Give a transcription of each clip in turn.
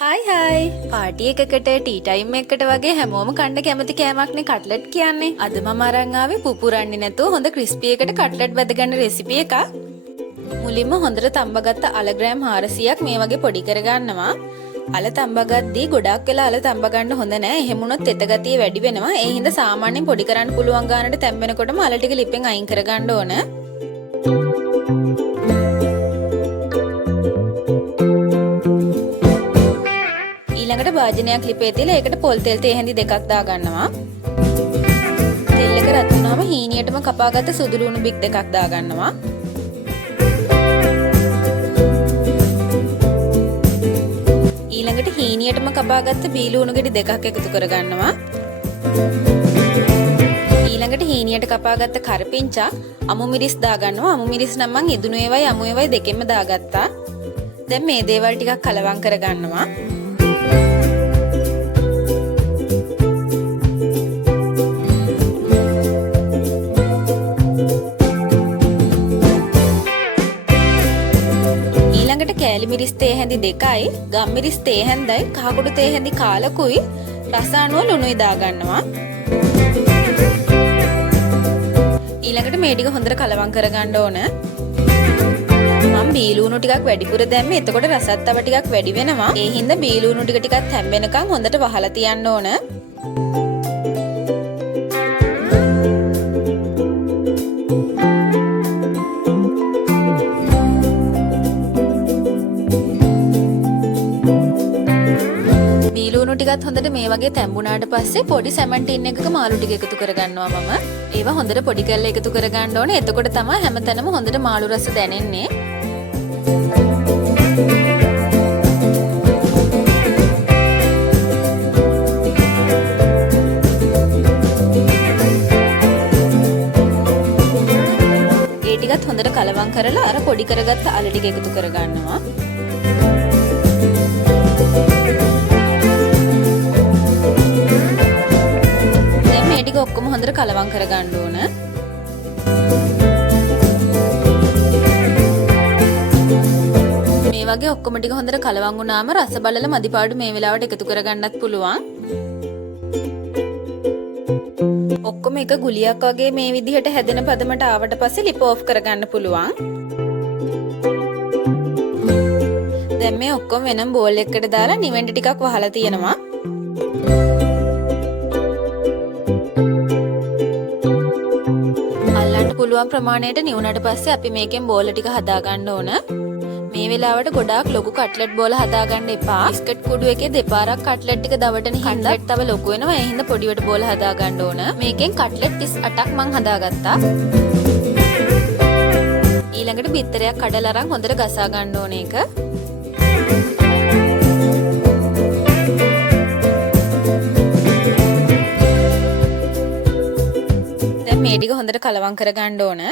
හයි party එකකට T time එකකට වගේ හැමෝම කන්න කැමති කෑමක්නේ කට්ලට් කියන්නේ. අද මම අරන් ආවේ පුපුරන්නේ නැතුව හොඳ ක්‍රිස්පි එකට කට්ලට් බැදගන්න රෙසිපි එකක්. මුලින්ම හොඳට තම්බගත්ත අල ග්‍රෑම් 400ක් මේ වගේ පොඩි කරගන්නවා. අල තම්බගද්දී ගොඩක් වෙලා අල තම්බ ගන්න හොඳ නෑ. එහෙම වුණොත් තෙත ගතිය වැඩි වෙනවා. ඒ හින්දා සාමාන්‍යයෙන් පොඩි කරන්න පුළුවන් ගානට තැම්බෙනකොටම අල ටික ලිපෙන් අයින් කරගන්න ඕන. ඊළඟට භාජනයක් ලිපේ තියලා ඒකට පොල් තෙල් තේ හැඳි දෙකක් දාගන්නවා. තෙල් එක රත් වුණාම හීනියටම කපාගත්ත සුදු ලුණු බික් දෙකක් දාගන්නවා. ඊළඟට හීනියටම කපාගත්ත බී ලුණු ගෙඩි දෙකක් එකතු කරගන්නවා. ඊළඟට හීනියට කපාගත්ත කරපිංචා අමු මිරිස් දාගන්නවා. අමු මිරිස් නම් මං ඉදුණු ඒවයි අමු ඒවයි දෙකෙන්ම දාගත්තා. දැන් මේ දේවල් ටිකක් කලවම් කරගන්නවා. ඊළඟට කෑලි මිරිස් තේ හැඳි දෙකයි, ගම් මිරිස් තේ හැඳයි, කහකුඩු තේ හැඳි කාලකුයි, රස අනුව ලුණුයි දාගන්නවා. ඊළඟට මේ ටික හොඳට කලවම් කරගන්න ඕන. මම බී ලුණු ටිකක් වැඩිපුර දැම්මේ. එතකොට රසත් තව ටිකක් වැඩි වෙනවා. ඒ හින්දා බී ලුණු ටික ටිකක් හැම්බෙනකන් හොඳට වහලා තියන්න ඕන. බී ලුණු ටිකත් හොඳට මේ වගේ තැම්බුණාට පස්සේ පොඩි සැමන් ටින් එකක මාළු ටික එකතු කරගන්නවා මම. ඒවා හොඳට පොඩි කරලා එකතු කරගන්න ඕනේ. එතකොට තමයි හැමතැනම හොඳට මාළු රස දැනෙන්නේ. ඒ ටිකත් හොඳට කලවම් කරලා අර පොඩි කරගත්ත අල ටික එකතු කරගන්නවා. දැන් මේ ටික ඔක්කොම හොඳට කලවම් කරගන්න ඕන. මේ වගේ ඔක්කොම ටික හොඳට කලවම් වුණාම රස බලලා මදිපාඩු මේ වෙලාවට එකතු කරගන්නත් පුළුවන්. ඔක්කොම එක ගුලියක් වගේ මේ විදිහට හැදෙන පදමට ආවට පස්සේ ලිප් ඔෆ් කරගන්න පුළුවන්. දැන් මේ ඔක්කොම වෙනම බෝල් එකකට දාලා නිවෙන්න ටිකක් වහලා තියෙනවා. අල්ලන්න පුළුවන් ප්‍රමාණයට නිවුණට පස්සේ අපි මේකෙන් බෝල ටික හදා ගන්න ඕන. මේ වෙලාවට ගොඩාක් ලොකු කට්ලට් බෝල හදාගන්න එපා. බිස්කට් කුඩු එකේ දෙපාරක් කට්ලට් ටික දවටන හින්දා තව ලොකු වෙනවා. ඒ හින්දා පොඩිවට බෝල හදාගන්න ඕන. මේකෙන් කට්ලට් 38ක් මං හදාගත්තා. ඊළඟට බිත්තරයක් කඩලා අරන් හොඳට ගසා ගන්න ඕන එක. දැන් මේ ටික හොඳට කලවම් කරගන්න ඕන.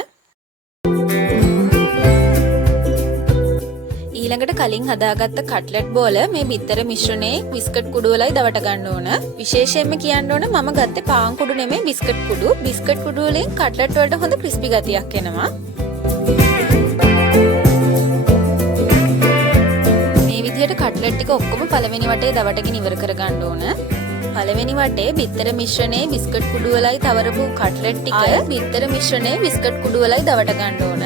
ඊළඟට කලින් හදාගත්ත කට්ලට් බෝල මේ බිත්තර මිශ්‍රණයේ බිස්කට් කුඩු වලයි දවට ගන්න ඕන. විශේෂයෙන්ම කියන්න ඕන මම ගත්තේ පාන් කුඩු නෙමෙයි බිස්කට් කුඩු. බිස්කට් කුඩු වලින් කට්ලට් වලට හොඳ ක්‍රිස්පි ගතියක් එනවා. මේ විදිහට කට්ලට් ටික ඔක්කොම පළවෙනි වටේ දවටගෙන ඉවර කරගන්න ඕන. පළවෙනි වටේ බිත්තර මිශ්‍රණයේ බිස්කට් කුඩු වලයි තවරපු කට්ලට් ටික බිත්තර මිශ්‍රණයේ බිස්කට් කුඩු වලයි දවට ගන්න ඕන.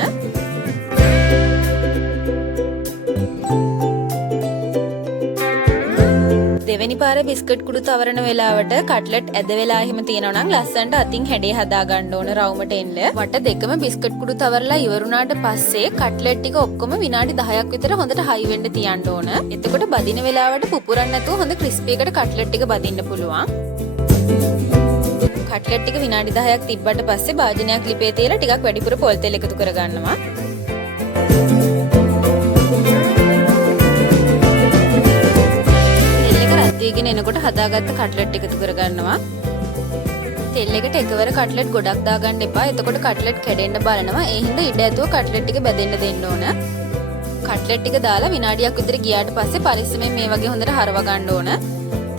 දෙවෙනි පාර බිස්කට් කුඩු තවරන වෙලාවට කට්ලට් ඇද වෙලා එහෙම තියෙනවා නම් ලස්සනට අතින් හැඩේ හදා ගන්න ඕන රවුමට එන්න. වට දෙකම බිස්කට් කුඩු තවරලා ඉවරුණාට පස්සේ කට්ලට් ටික ඔක්කොම විනාඩි 10ක් විතර හොඳට හයි වෙන්න තියන්න ඕන. එතකොට බදින වෙලාවට පුපුරන්න නැතුව හොඳ ක්‍රිස්පි එකට කට්ලට් ටික බදින්න පුළුවන්. කට්ලට් ටික විනාඩි 10ක් තිබ්බට පස්සේ භාජනයක් ලිපේ තියලා ටිකක් වැඩිපුර පොල් තෙල් එකතු කරගන්නවා. ගෙන එනකොට හදාගත්ත කට්ලට් එකතු කරගන්නවා. තෙල් එකට එකවර කට්ලට් ගොඩක් දාගන්න එපා. එතකොට කට්ලට් කැඩෙන්න බලනවා. ඒ හින්දා ඉඩ ඇතුව කට්ලට් ටික බෙදෙන්න දෙන්න ඕන. කට්ලට් ටික දාලා විනාඩියක් විතර ගියාට පස්සේ පරිස්සමෙන් මේ වගේ හොඳට හරව ගන්න ඕන.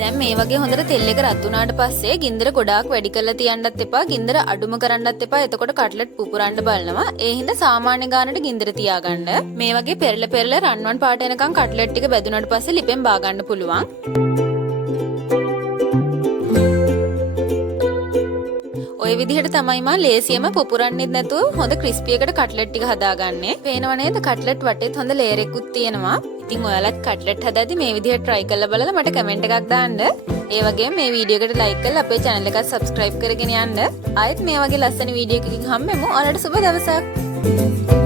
දැන් මේ වගේ හොඳට තෙල් එක රත් වුණාට පස්සේ ගින්දර ගොඩාක් වැඩි කරලා තියන්නත් එපා. ගින්දර අඩුම කරන්නත් එපා. එතකොට කට්ලට් පුපුරන්න බලනවා. ඒ හින්දා සාමාන්‍ය ගානට ගින්දර තියාගන්න. මේ වගේ පෙරල රන්වන් පාට එනකන් කට්ලට් ටික බැදුනට පස්සේ ලිපෙන් බා ගන්න පුළුවන්. ඔය විදිහට තමයි මම ලේසියම පුපුරන්නෙත් නැතුව හොඳ ක්‍රිස්පි එකට කට්ලට් ටික හදාගන්නේ. පේනව නේද කට්ලට් වටේත් හොඳ ලේයර් එකකුත් තියෙනවා. ඉතින් ඔයාලත් කට්ලට් හදාදී මේ විදිහට try කරලා බලලා මට කමෙන්ට් එකක් දාන්න. ඒ වගේම මේ වීඩියෝ එකට like කරලා අපේ channel එකත් subscribe කරගෙන යන්න. ආයෙත් මේ වගේ ලස්සන වීඩියෝ එකකින් හම්බෙමු. ඔයාලට සුබ දවසක්.